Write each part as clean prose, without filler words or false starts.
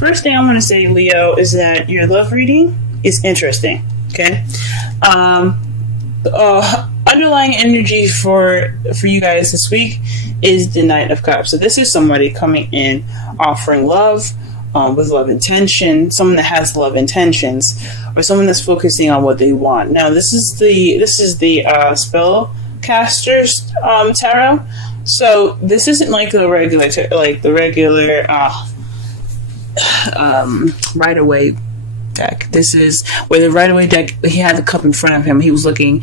First thing I want to say, Leo, is that your love reading is interesting. Okay. Underlying energy for you guys this week is the Knight of Cups. So this is somebody coming in offering love, with love intention, someone that has love intentions, or someone that's focusing on what they want. Now this is the spellcaster's tarot. So this isn't like the regular Rider-Waite deck. This is where the Rider-Waite deck, he had the cup in front of him, he was looking,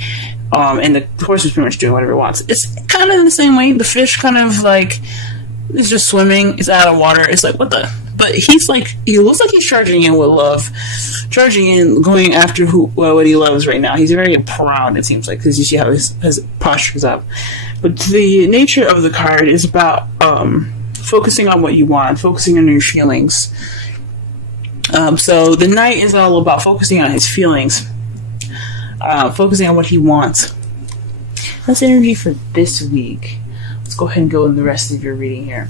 and the horse was pretty much doing whatever it wants. It's kind of the same way. The fish kind of like is just swimming, it's out of water. It's like, what the? But he's like, he looks like he's charging in with love, charging in, going after what he loves right now. He's very proud, it seems like, because you see how his posture's up. But the nature of the card is about focusing on what you want, focusing on your feelings. So the Knight is all about focusing on his feelings, focusing on what he wants. That's energy for this week. Let's go ahead and go in the rest of your reading here.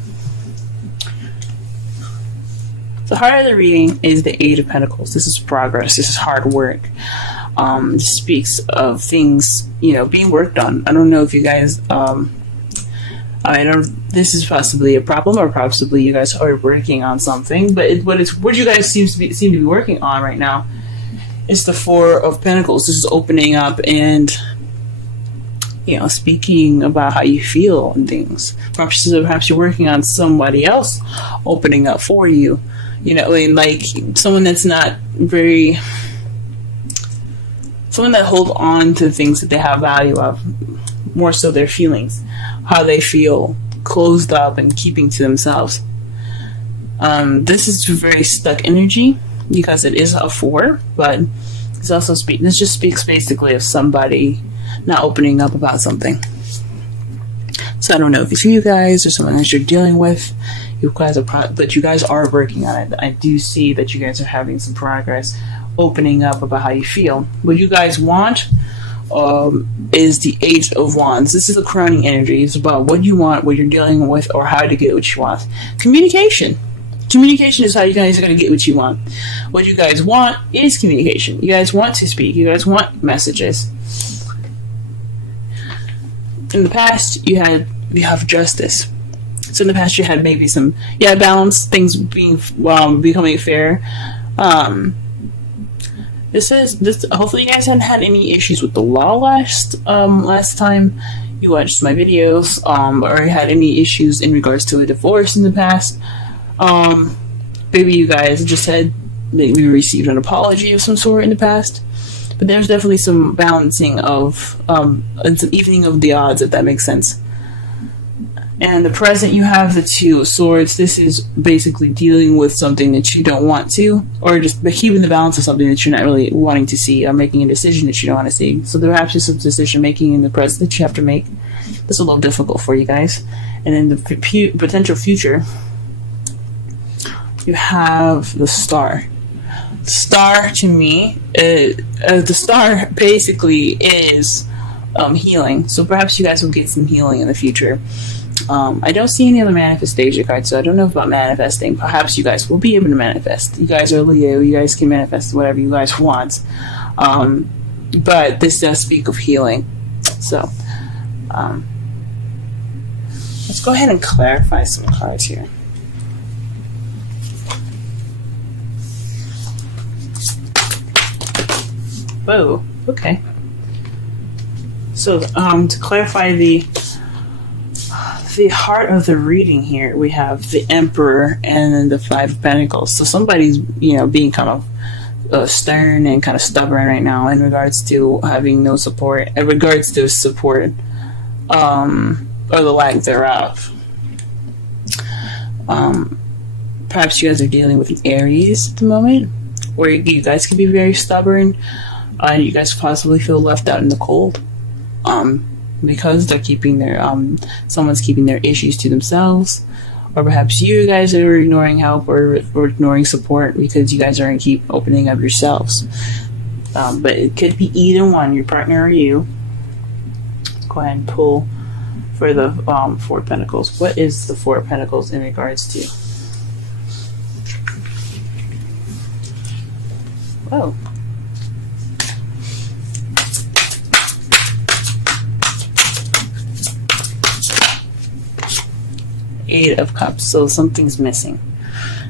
The heart of the reading is the Eight of Pentacles. This is progress. This is hard work. This speaks of things, being worked on. I don't know if you guys, this is possibly a problem, or possibly you guys are working on something, but what you guys seem to be working on right now is the Four of Pentacles. This is opening up and, speaking about how you feel and things. Perhaps you're working on somebody else opening up for you. Like someone that's not someone that hold on to things that they have value of, more so their feelings, how they feel, closed up and keeping to themselves. This is very stuck energy because it is a 4, but it's also this just speaks basically of somebody not opening up about something. So I don't know if it's you guys or someone that you're dealing with. But you guys are working on it. I do see that you guys are having some progress, opening up about how you feel. What you guys want is the Eight of Wands. This is a crowning energy. It's about what you want, what you're dealing with, or how to get what you want. Communication. Communication is how you guys are going to get what you want. What you guys want is communication. You guys want to speak. You guys want messages. In the past, you have justice. So in the past, you had maybe some balance, things becoming fair. This says hopefully you guys hadn't had any issues with the law last time you watched my videos, or had any issues in regards to a divorce in the past. Maybe you guys just had maybe received an apology of some sort in the past. But there's definitely some balancing of and some evening of the odds, if that makes sense. And the present, you have the Two of Swords. This is basically dealing with something that you don't want to, or just keeping the balance of something that you're not really wanting to see, or making a decision that you don't want to see. So there perhaps is some decision making in the present that you have to make. That's a little difficult for you guys. And in the potential future, you have the Star. Star, to me, the Star basically is healing. So perhaps you guys will get some healing in the future. I don't see any other manifestation cards, so I don't know about manifesting. Perhaps you guys will be able to manifest. You guys are Leo. You guys can manifest whatever you guys want. But this does speak of healing. So let's go ahead and clarify some cards here. Whoa, okay. So to clarify the heart of the reading here, we have the Emperor and then the Five of Pentacles. So somebody's, being kind of stern and kind of stubborn right now in regards to having no support, or the lack thereof. Perhaps you guys are dealing with an Aries at the moment, where you guys can be very stubborn, and you guys possibly feel left out in the cold. Because they're keeping their someone's keeping their issues to themselves, or perhaps you guys are ignoring help or ignoring support because you guys aren't keep opening up yourselves. But it could be either one, your partner or you. Let's go ahead and pull for the Four of Pentacles. What is the Four of Pentacles in regards to? Whoa. Eight of Cups, so something's missing.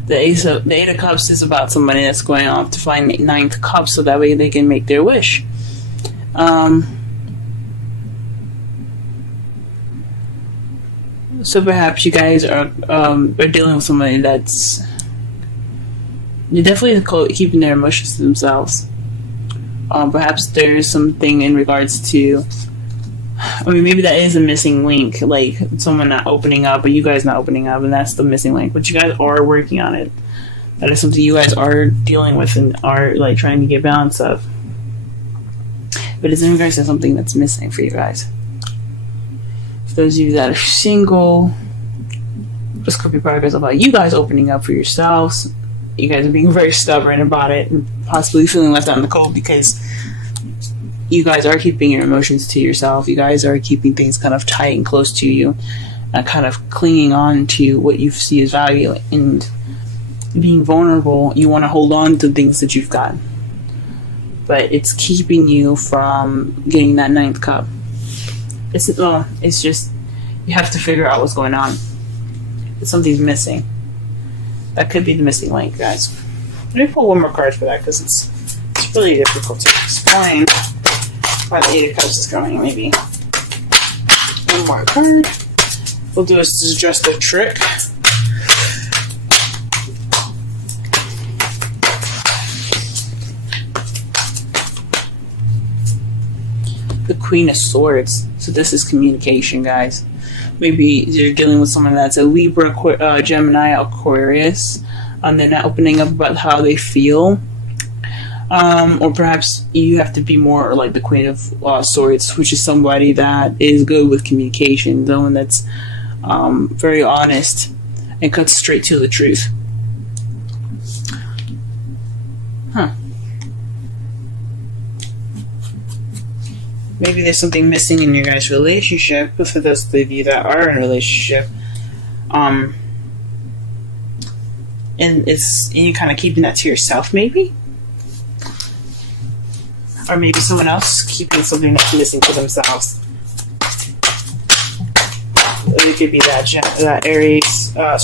The Eight of Cups is about somebody that's going off to find the Ninth Cup, so that way they can make their wish. So perhaps you guys are dealing with somebody that's definitely keeping their emotions to themselves. Perhaps there's something in regards to, I mean, maybe that is a missing link, like someone not opening up, or you guys not opening up, and that's the missing link. But you guys are working on it. That is something you guys are dealing with and are like trying to get balance of. But it's in regards to something that's missing for you guys. For those of you that are single, this could be progress about you guys opening up for yourselves. You guys are being very stubborn about it and possibly feeling left out in the cold because you guys are keeping your emotions to yourself. You guys are keeping things kind of tight and close to you, and kind of clinging on to what you see as value, and being vulnerable. You want to hold on to things that you've got, but it's keeping you from getting that Ninth Cup. It's just you have to figure out what's going on. Something's missing. That could be the missing link, guys. Let me pull one more card for that because it's really difficult to explain why the Eight of Cups is going. Maybe one more card. We'll do a suggestive trick. The Queen of Swords. So this is communication, guys. Maybe you're dealing with someone that's a Libra, Gemini, Aquarius, and they're not opening up about how they feel. Or perhaps you have to be more like the Queen of Swords, which is somebody that is good with communication, someone that's very honest and cuts straight to the truth. Huh. Maybe there's something missing in your guys' relationship, but for those of you that are in a relationship, and you're kind of keeping that to yourself, maybe? Or maybe someone else keeping something that's missing to themselves. It could be that Aries, yeah,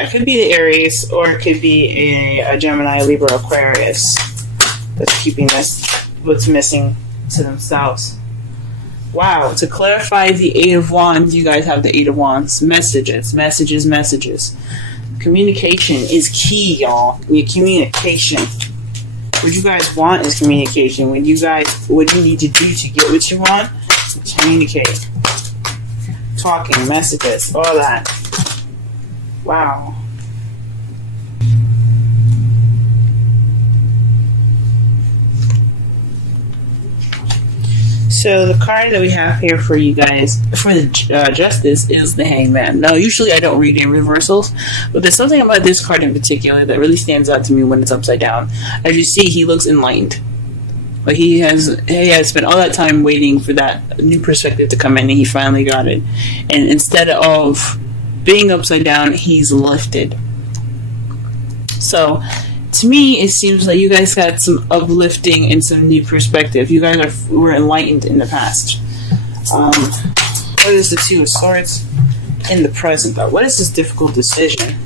it could be the Aries, or it could be a Gemini, Libra, Aquarius that's keeping what's missing to themselves. Wow, to clarify the Eight of Wands, you guys have the Eight of Wands. Messages. Communication is key, y'all. Your communication. What you guys want is communication. What you need to do to get what you want, communicate. Talking, messages, all that. Wow. So the card that we have here for you guys, for the Justice, is the Hangman. Now, usually I don't read in reversals, but there's something about this card in particular that really stands out to me when it's upside down. As you see, he looks enlightened. Like he has spent all that time waiting for that new perspective to come in, and he finally got it. And instead of being upside down, he's lifted. So, to me, it seems like you guys got some uplifting and some new perspective. You guys were enlightened in the past. What is the Two of Swords in the present, though? What is this difficult decision?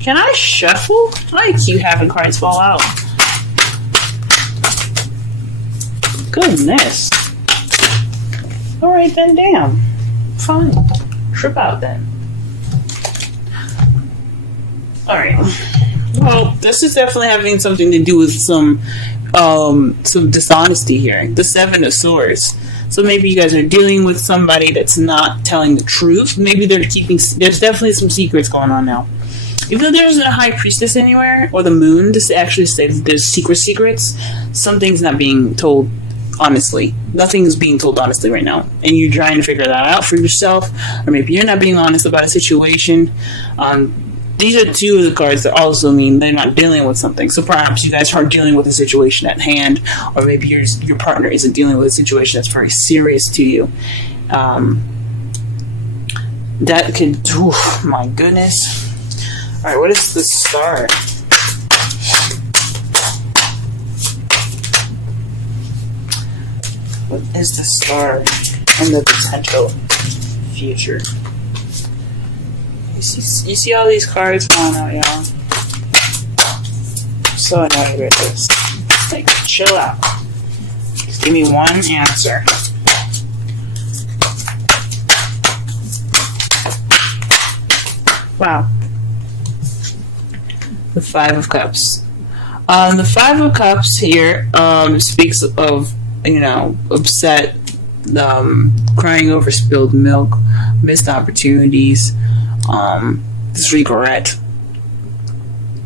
Can I shuffle? I keep having cards fall out. Goodness. Alright then, damn. Fine. Trip out then. Alright. Well, this is definitely having something to do with some dishonesty here. The Seven of Swords. So maybe you guys are dealing with somebody that's not telling the truth. Maybe there's definitely some secrets going on now. Even though there isn't a High Priestess anywhere, or the Moon, to actually say there's secrets, something's not being told honestly. Nothing's being told honestly right now. And you're trying to figure that out for yourself, or maybe you're not being honest about a situation. These are two of the cards that also mean they're not dealing with something. So perhaps you guys aren't dealing with a situation at hand, or maybe your partner isn't dealing with a situation that's very serious to you. That could, my goodness. Alright, what is the Star? What is the star and the potential future? You see all these cards falling out, y'all? I'm so annoyed with this. Like, chill out. Just give me one answer. Wow. The Five of Cups. The Five of Cups here speaks of, upset, crying over spilled milk, missed opportunities, this regret.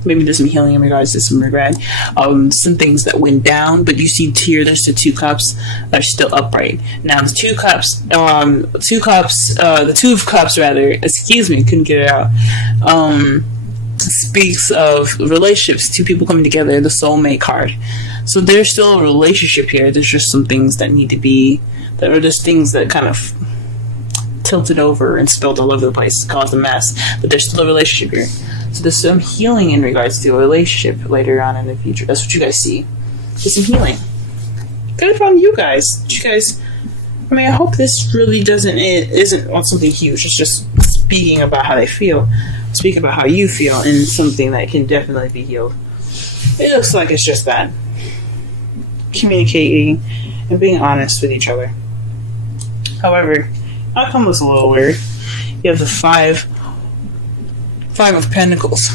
Maybe there's some healing in regards to some regret. Some things that went down, but you see here there's the two cups that are still upright. Now the two of cups rather, excuse me, couldn't get it out. Speaks of relationships, two people coming together, the soulmate card. So there's still a relationship here. There's just some things that need to be, that are just things that kind of tilted over and spilled all over the place, caused a mess. But there's still a relationship here. So there's some healing in regards to a relationship later on in the future. That's what you guys see. There's some healing. Good from you guys. I hope this really isn't on something huge. It's just speaking about how they feel. Speak about how you feel in something that can definitely be healed. It looks like it's just that. Communicating and being honest with each other. However, outcome was a little weird. You have the Five of Pentacles.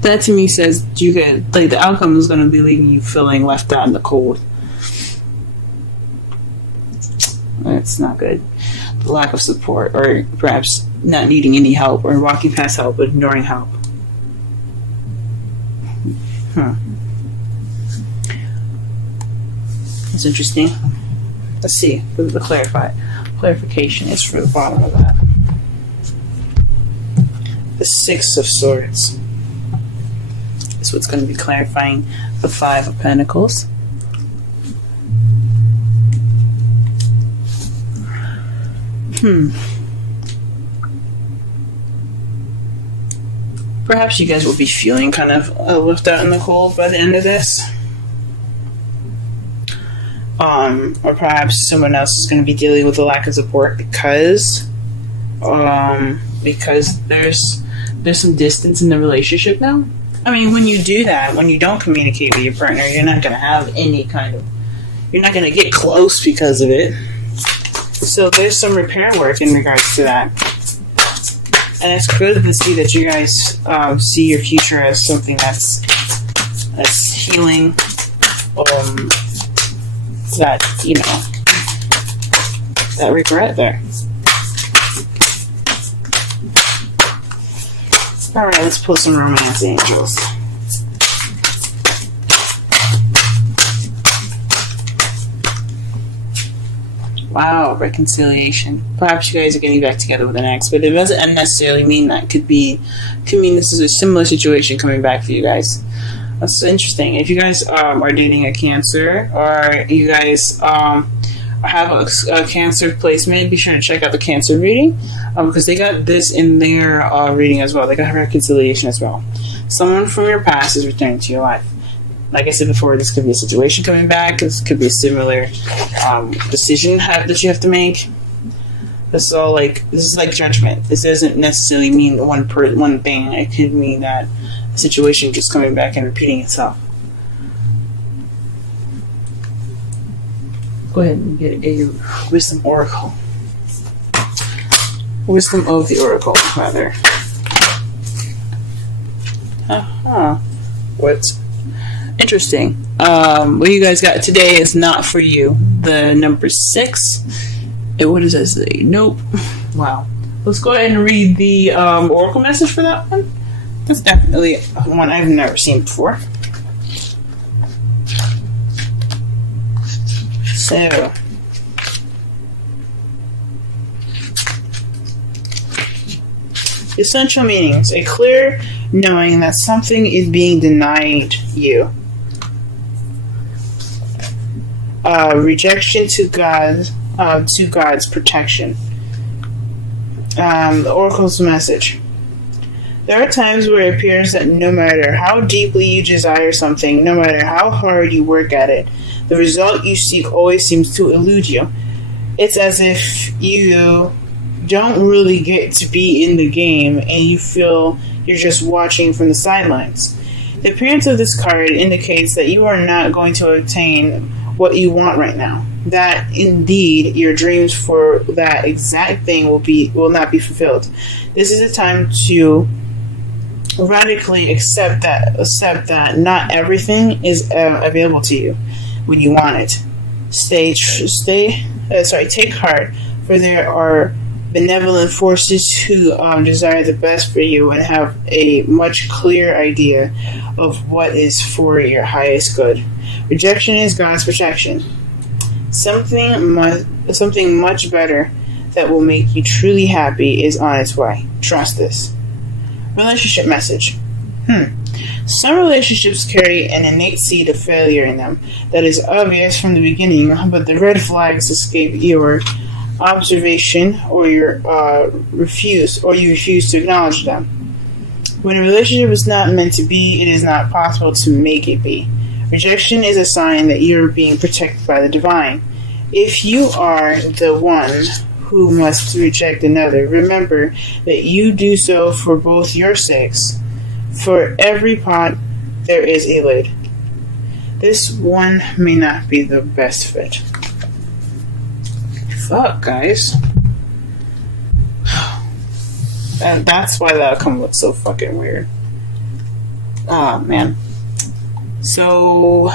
That to me says the outcome is going to be leaving you feeling left out in the cold. That's not good. The lack of support, or perhaps not needing any help, or walking past help but ignoring help. That's interesting. Let's see what the clarification is for the bottom of that. The Six of Swords is what's going to be clarifying the Five of Pentacles. Perhaps you guys will be feeling kind of left out in the cold by the end of this. Or perhaps someone else is going to be dealing with a lack of support because there's some distance in the relationship now. I mean, when you do that, when you don't communicate with your partner, you're not going to have you're not going to get close because of it. So there's some repair work in regards to that. And it's good to see that you guys see your future as something that's healing. That regret there. Alright, let's pull some romance angels. Wow, reconciliation. Perhaps you guys are getting back together with an ex, but it doesn't necessarily mean that. Could mean this is a similar situation coming back for you guys. That's interesting. If you guys are dating a Cancer, or you guys have a Cancer placement, be sure to check out the Cancer reading, because they got this in their reading as well. They got reconciliation as well. Someone from your past is returning to your life. Like I said before, this could be a situation coming back. This could be a similar decision that you have to make. This is like judgment. This doesn't necessarily mean one thing. It could mean that a situation just coming back and repeating itself. Go ahead and get a Wisdom Oracle. Wisdom of the Oracle, rather. What's interesting? What you guys got today is not for you. The number 6. What does that say? Nope. Wow. Let's go ahead and read the Oracle message for that one. That's definitely one I've never seen before. So, essential meanings: a clear knowing that something is being denied you. Rejection to God's protection. The Oracle's message: There are times where it appears that no matter how deeply you desire something, no matter how hard you work at it, the result you seek always seems to elude you. It's as if you don't really get to be in the game and you feel you're just watching from the sidelines. The appearance of this card indicates that you are not going to obtain what you want right now. That indeed your dreams for that exact thing will not be fulfilled. This is a time to radically accept that not everything is available to you when you want it. Take heart, for there are benevolent forces who desire the best for you and have a much clearer idea of what is for your highest good. Rejection is God's protection. Something much better that will make you truly happy is on its way. Trust this. Relationship message. Some relationships carry an innate seed of failure in them that is obvious from the beginning, but the red flags escape your observation, or you refuse to acknowledge them. When a relationship is not meant to be, it is not possible to make it be. Rejection is a sign that you're being protected by the divine. If you are the one who must reject another, remember that you do so for both your sakes. For every pot, there is a lid. This one may not be the best fit. Fuck, guys. And that's why the outcome looks so fucking weird. Oh, man. So...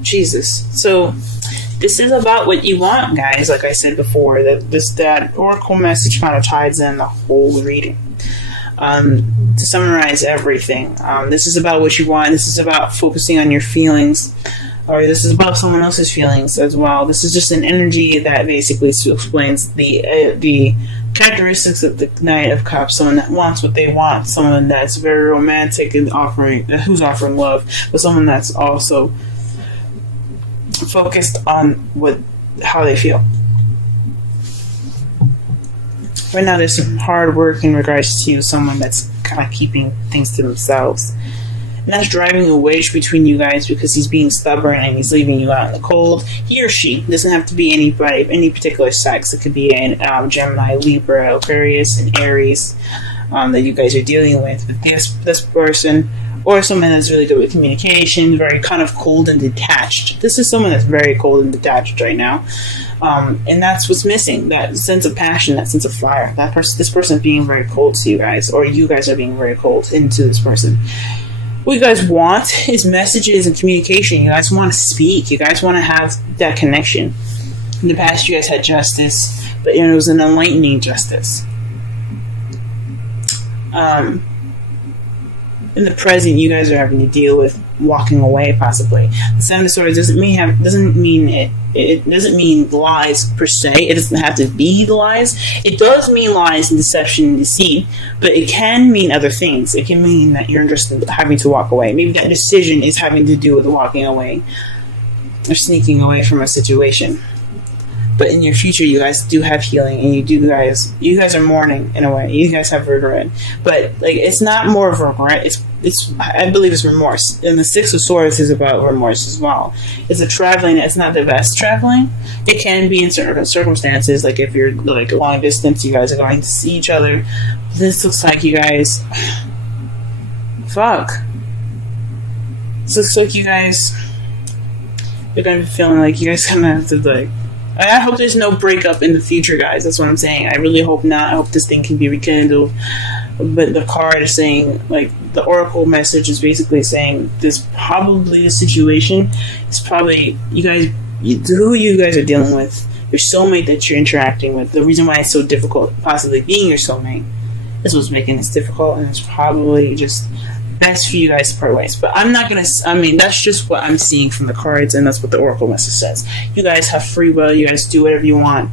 Jesus. So, this is about what you want, guys. Like I said before, that oracle message kind of ties in the whole reading. To summarize everything, this is about what you want. This is about focusing on your feelings, or this is about someone else's feelings as well. This is just an energy that basically explains the characteristics of the Knight of Cups. Someone that wants what they want, someone that's very romantic and who's offering love, but someone that's also focused on how they feel. Right now there's some hard work in regards to someone that's kind of keeping things to themselves, and that's driving a wedge between you guys because he's being stubborn and he's leaving you out in the cold. He or she doesn't have to be anybody, any particular sex. It could be an Gemini, Libra, Aquarius, and Aries that you guys are dealing with. But this person, or someone that's really good with communication, very kind of cold and detached. This is someone that's very cold and detached right now. And that's what's missing, that sense of passion, that sense of fire. This person is being very cold to you guys, or you guys are being very cold into this person. What you guys want is messages and communication. You guys want to speak. You guys want to have that connection. In the past, you guys had justice, but it was an enlightening justice. In the present, you guys are having to deal with walking away, possibly. The Seven of Swords doesn't mean lies per se. It doesn't have to be lies. It does mean lies and deception and deceit, but it can mean other things. It can mean that you're just having to walk away. Maybe that decision is having to do with walking away or sneaking away from a situation. But in your future, you guys do have healing, and you guys are mourning in a way. You guys have regret, but like it's not more of regret. I believe it's remorse. And the Six of Swords is about remorse as well. It's a traveling. It's not the best traveling. It can be in certain circumstances, like if you're like long distance, you guys are going to see each other. This looks like you guys. Fuck. This looks like you guys. You're gonna be feeling like you guys gonna have to like. I hope there's no breakup in the future, guys. That's what I'm saying. I really hope not. I hope this thing can be rekindled. But the card is saying, like, the oracle message is basically saying this probably the situation is probably who you guys are dealing with, your soulmate that you're interacting with. The reason why it's so difficult, possibly being your soulmate, is what's making this difficult, and it's probably just best for you guys to part ways. But I'm not gonna. I mean, that's just what I'm seeing from the cards, and that's what the oracle message says. You guys have free will. You guys do whatever you want.